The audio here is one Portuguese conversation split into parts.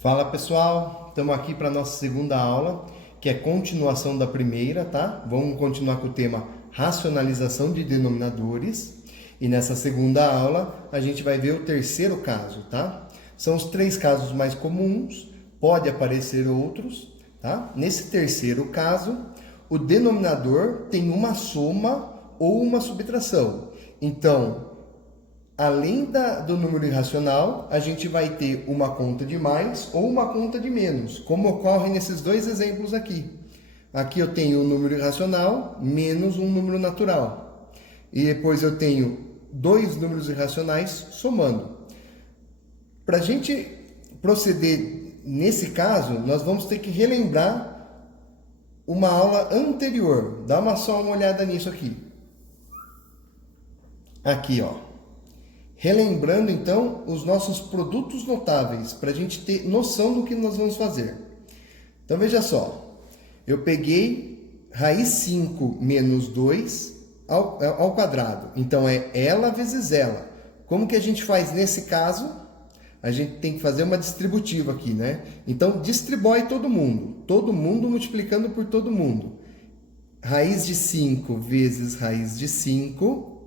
Fala pessoal, estamos aqui para a nossa segunda aula, que é continuação da primeira, tá? Vamos continuar com o tema racionalização de denominadores. E nessa segunda aula a gente vai ver o terceiro caso, tá? São os três casos mais comuns, pode aparecer outros, tá? Nesse terceiro caso, o denominador tem uma soma ou uma subtração. Então, além do número irracional, a gente vai ter uma conta de mais ou uma conta de menos, como ocorre nesses dois exemplos aqui. Aqui eu tenho um número irracional menos um número natural. E depois eu tenho dois números irracionais somando. Para a gente proceder nesse caso, nós vamos ter que relembrar uma aula anterior. Dá só uma olhada nisso aqui. Aqui, ó. Relembrando, então, os nossos produtos notáveis, para a gente ter noção do que nós vamos fazer. Então, veja só. Eu peguei raiz 5 menos 2 ao quadrado. Então, é ela vezes ela. Como que a gente faz nesse caso? A gente tem que fazer uma distributiva aqui, né? Então, distribui todo mundo. Todo mundo multiplicando por todo mundo. Raiz de 5 vezes raiz de 5...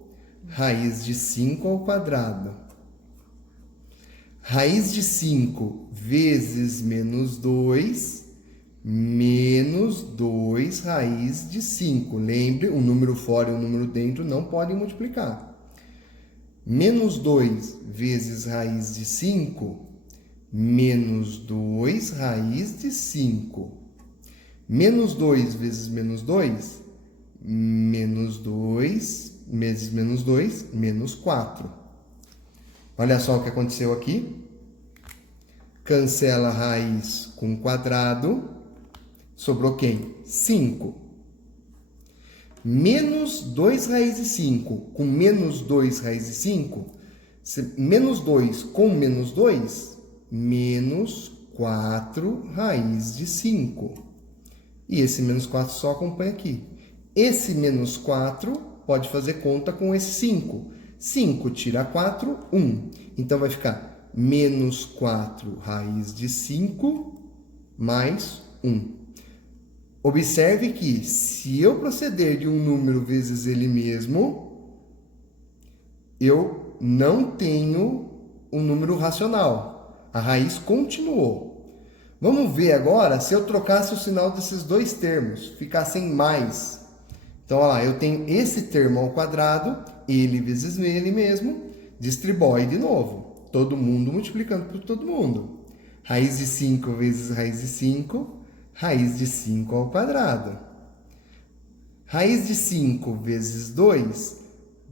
Raiz de 5 ao quadrado. Raiz de 5 vezes menos 2, menos 2 raiz de 5. Lembre, um número fora e um número dentro não podem multiplicar. Menos 2 vezes raiz de 5, menos 2 raiz de 5. Menos 2 vezes menos 2, menos 2 vezes menos 2, menos 4. Olha só o que aconteceu aqui. Cancela a raiz com quadrado. Sobrou quem? 5. Menos 2 raiz de 5 com menos 2 raiz de 5. Menos 2 com menos 2, menos 4 raiz de 5. E esse menos 4 só acompanha aqui. Esse menos 4... pode fazer conta com esse 5. 5 tira 4, 1. Então, vai ficar menos 4 raiz de 5 mais 1. Observe que, se eu proceder de um número vezes ele mesmo, eu não tenho um número racional. A raiz continuou. Vamos ver agora se eu trocasse o sinal desses dois termos, ficassem mais. Então, olha lá, eu tenho esse termo ao quadrado, ele vezes ele mesmo, distribui de novo. Todo mundo multiplicando por todo mundo. Raiz de 5 vezes raiz de 5, raiz de 5 ao quadrado. Raiz de 5 vezes 2,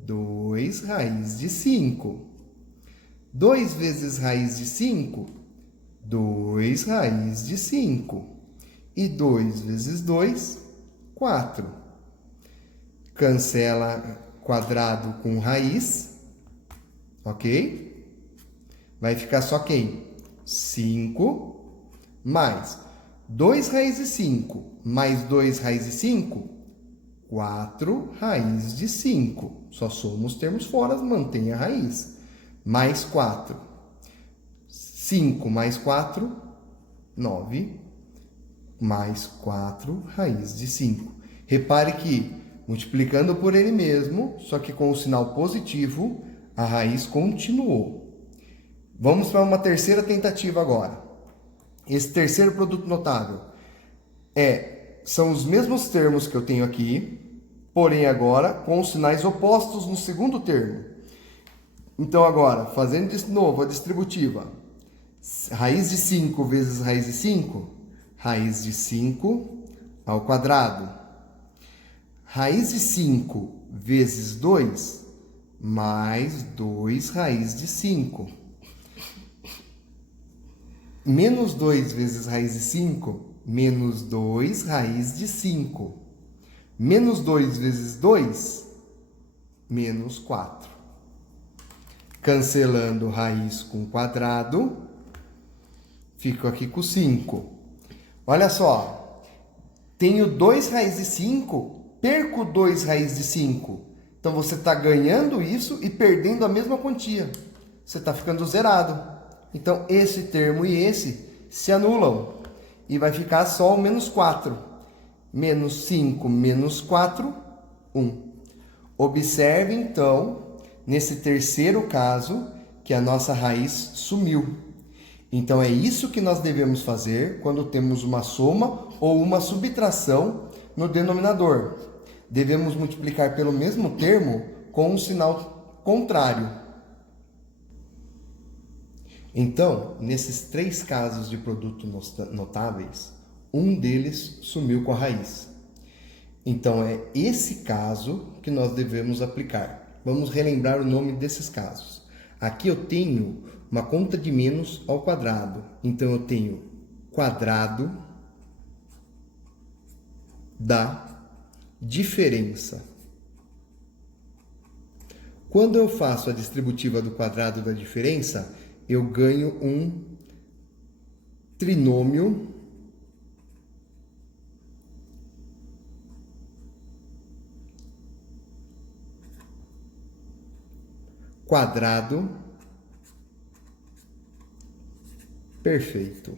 2 raiz de 5. 2 vezes raiz de 5, 2 raiz de 5. E 2 vezes 2, 4. Cancela quadrado com raiz, ok? Vai ficar só quem? 5 mais 2 raiz de 5 mais 2 raiz de 5, 4 raiz de 5. Só soma os termos fora, mantém a raiz. Mais 4. 5 mais 4, 9. Mais 4 raiz de 5. Repare que multiplicando por ele mesmo, só que com o sinal positivo, a raiz continuou. Vamos para uma terceira tentativa agora. Esse terceiro produto notável são os mesmos termos que eu tenho aqui, porém agora com os sinais opostos no segundo termo. Então agora, fazendo de novo a distributiva, raiz de 5 vezes raiz de 5, raiz de 5 ao quadrado. Raiz de 5 vezes 2, mais 2 raiz de 5. Menos 2 vezes raiz de 5, menos 2 raiz de 5. Menos 2 vezes 2, menos 4. Cancelando raiz com quadrado, fico aqui com 5. Olha só, tenho 2 raiz de 5, perco 2 raiz de 5. Então, você está ganhando isso e perdendo a mesma quantia. Você está ficando zerado. Então, esse termo e esse se anulam e vai ficar só o menos 4. Menos 5 menos 4, 1. Observe, então, nesse terceiro caso, que a nossa raiz sumiu. Então, é isso que nós devemos fazer quando temos uma soma ou uma subtração no denominador. Devemos multiplicar pelo mesmo termo com um sinal contrário. Então, nesses três casos de produto notáveis, um deles sumiu com a raiz. Então, é esse caso que nós devemos aplicar. Vamos relembrar o nome desses casos. Aqui eu tenho uma conta de menos ao quadrado. Então, eu tenho quadrado da diferença. Quando eu faço a distributiva do quadrado da diferença, eu ganho um trinômio quadrado perfeito,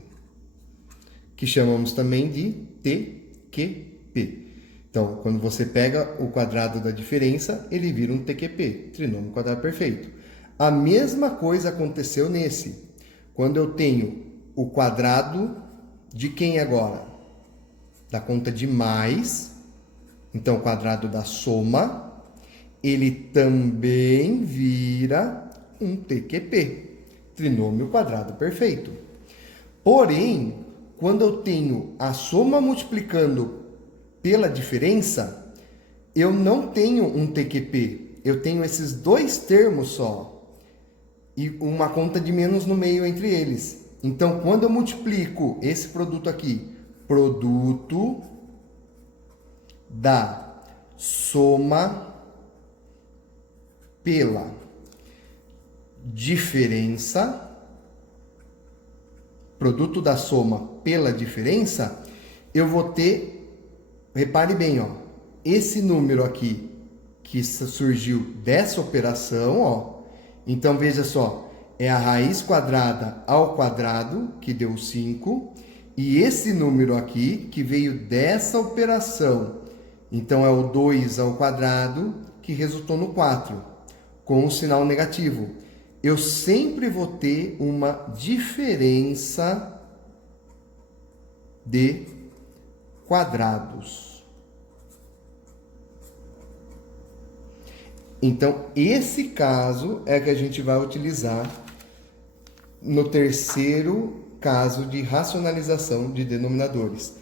que chamamos também de TQP. Então, quando você pega o quadrado da diferença, ele vira um TQP, trinômio quadrado perfeito. A mesma coisa aconteceu nesse. Quando eu tenho o quadrado de quem agora? Da conta de mais. Então, o quadrado da soma, ele também vira um TQP, trinômio quadrado perfeito. Porém, quando eu tenho a soma multiplicando pela diferença, eu não tenho um TQP. Eu tenho esses dois termos só. E uma conta de menos no meio entre eles. Então, quando eu multiplico esse produto aqui, produto da soma pela diferença, produto da soma pela diferença, eu vou ter, repare bem, ó, esse número aqui que surgiu dessa operação, ó. Então, veja só, é a raiz quadrada ao quadrado, que deu 5, e esse número aqui, que veio dessa operação. Então, é o 2 ao quadrado, que resultou no 4, com o sinal negativo. Eu sempre vou ter uma diferença de quadrados. Então, esse caso é que a gente vai utilizar no terceiro caso de racionalização de denominadores.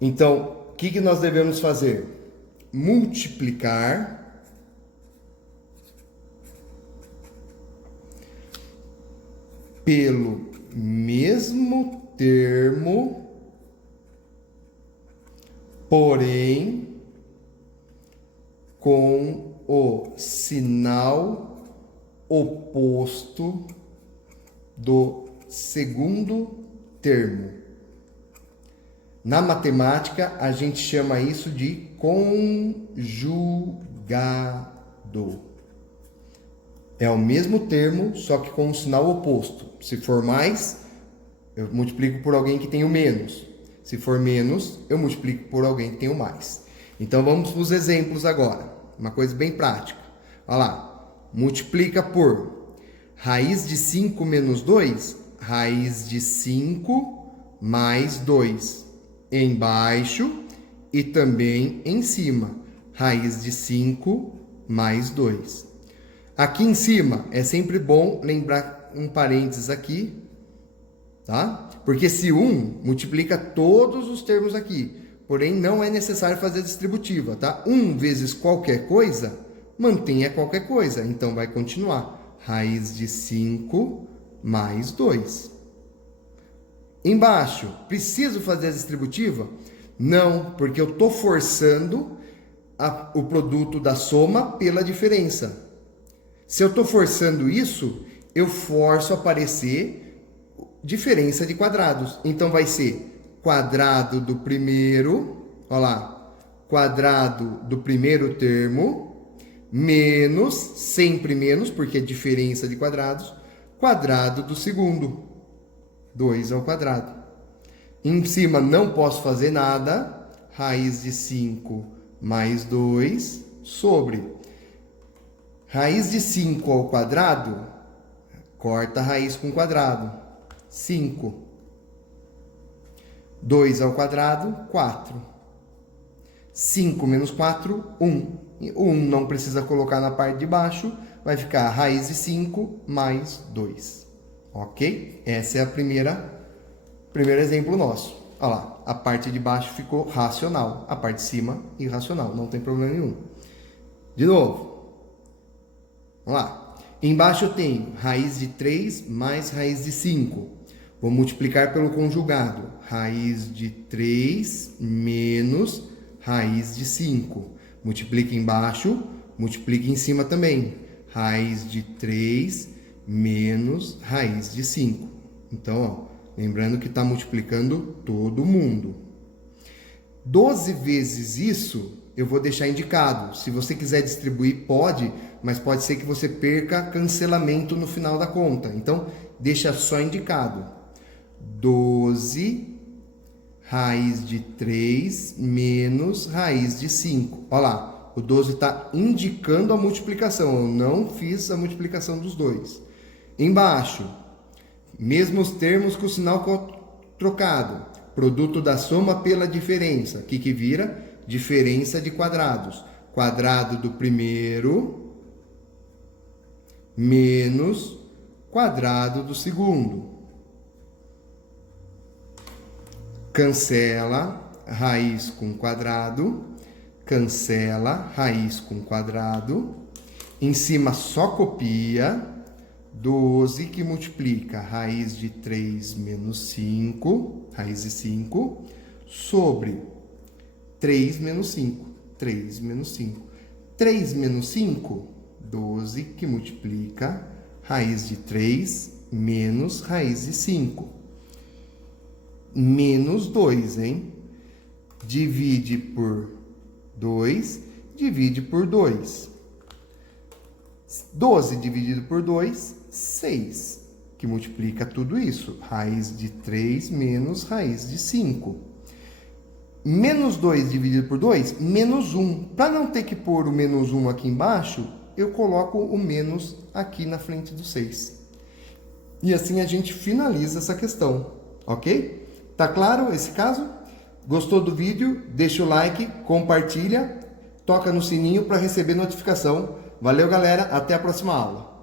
Então, o que nós devemos fazer? Multiplicar pelo mesmo termo, porém com o sinal oposto do segundo termo. Na matemática, a gente chama isso de conjugado. É o mesmo termo, só que com um sinal oposto. Se for mais, eu multiplico por alguém que tem o menos. Se for menos, eu multiplico por alguém que tem o mais. Então, vamos para os exemplos agora. Uma coisa bem prática. Olha lá. Multiplica por raiz de 5 menos 2, raiz de 5 mais 2. Embaixo e também em cima. Raiz de 5 mais 2. Aqui em cima é sempre bom lembrar um parênteses aqui, tá? Porque esse 1 multiplica todos os termos aqui. Porém, não é necessário fazer distributiva, tá? 1 vezes qualquer coisa, mantenha qualquer coisa. Então, vai continuar. Raiz de 5 mais 2. Embaixo, preciso fazer a distributiva? Não, porque eu estou forçando o produto da soma pela diferença. Se eu estou forçando isso, eu forço a aparecer diferença de quadrados. Então, vai ser quadrado do primeiro, olha lá, quadrado do primeiro termo, menos, sempre menos, porque é diferença de quadrados, quadrado do segundo. 2 ao quadrado. Em cima não posso fazer nada, raiz de 5 mais 2 sobre raiz de 5 ao quadrado, corta a raiz com quadrado, 5. 2 ao quadrado, 4. 5 menos 4, 1. O 1 não precisa colocar na parte de baixo, vai ficar raiz de 5 mais 2. Ok? Esse é a primeiro exemplo nosso. Olha lá, a parte de baixo ficou racional, a parte de cima irracional, não tem problema nenhum. De novo, vamos lá. Embaixo eu tenho raiz de 3 mais raiz de 5. Vou multiplicar pelo conjugado. Raiz de 3 menos raiz de 5. Multiplica embaixo, multiplica em cima também. Raiz de 3 menos raiz de 5. Então, ó, lembrando que está multiplicando todo mundo. 12 vezes isso, eu vou deixar indicado. Se você quiser distribuir, pode, mas pode ser que você perca cancelamento no final da conta. Então, deixa só indicado. 12 raiz de 3 menos raiz de 5. Olha lá, o 12 está indicando a multiplicação. Eu não fiz a multiplicação dos dois. Embaixo, mesmos termos com o sinal trocado. Produto da soma pela diferença. O que vira? Diferença de quadrados. Quadrado do primeiro menos quadrado do segundo. Cancela raiz com quadrado. Cancela raiz com quadrado. Em cima só copia. 12 que multiplica raiz de 3 menos 5, raiz de 5, sobre 3 menos 5, 3 menos 5. 3 menos 5, 12 que multiplica raiz de 3 menos raiz de 5. Menos 2, hein? Divide por 2, divide por 2. 12 dividido por 2, 6, que multiplica tudo isso. Raiz de 3 menos raiz de 5. Menos 2 dividido por 2, menos 1. Para não ter que pôr o menos 1 aqui embaixo, eu coloco o menos aqui na frente do 6. E assim a gente finaliza essa questão, ok? Tá claro esse caso? Gostou do vídeo? Deixa o like, compartilha, toca no sininho para receber notificação. Valeu, galera. Até a próxima aula.